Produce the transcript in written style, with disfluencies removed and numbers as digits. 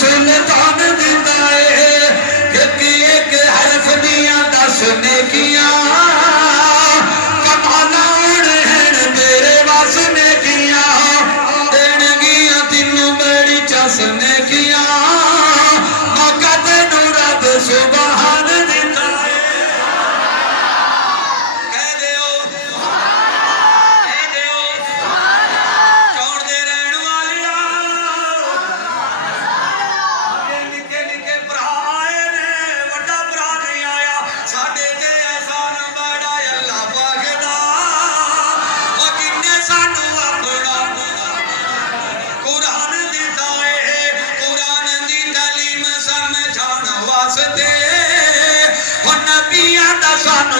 सुल्तान दिता है एक हरफ दिया 10 नेकियां कमाना है तेरे वास नेकियां देनगियां तीनों बड़ी चस नेकियां मौका तेनू रब सुभान दिता है कह दियो कौन दे रहन वालिया निके निके भरा आए ने वड्डा भरा नहीं आया साडे ते एहसान बड़ा अल्लाह पाक दा ओ किन्ने सानू अपना कुरान दिता है कुरान दी तालीम समझाण वास्ते ओ नबियां दा सानू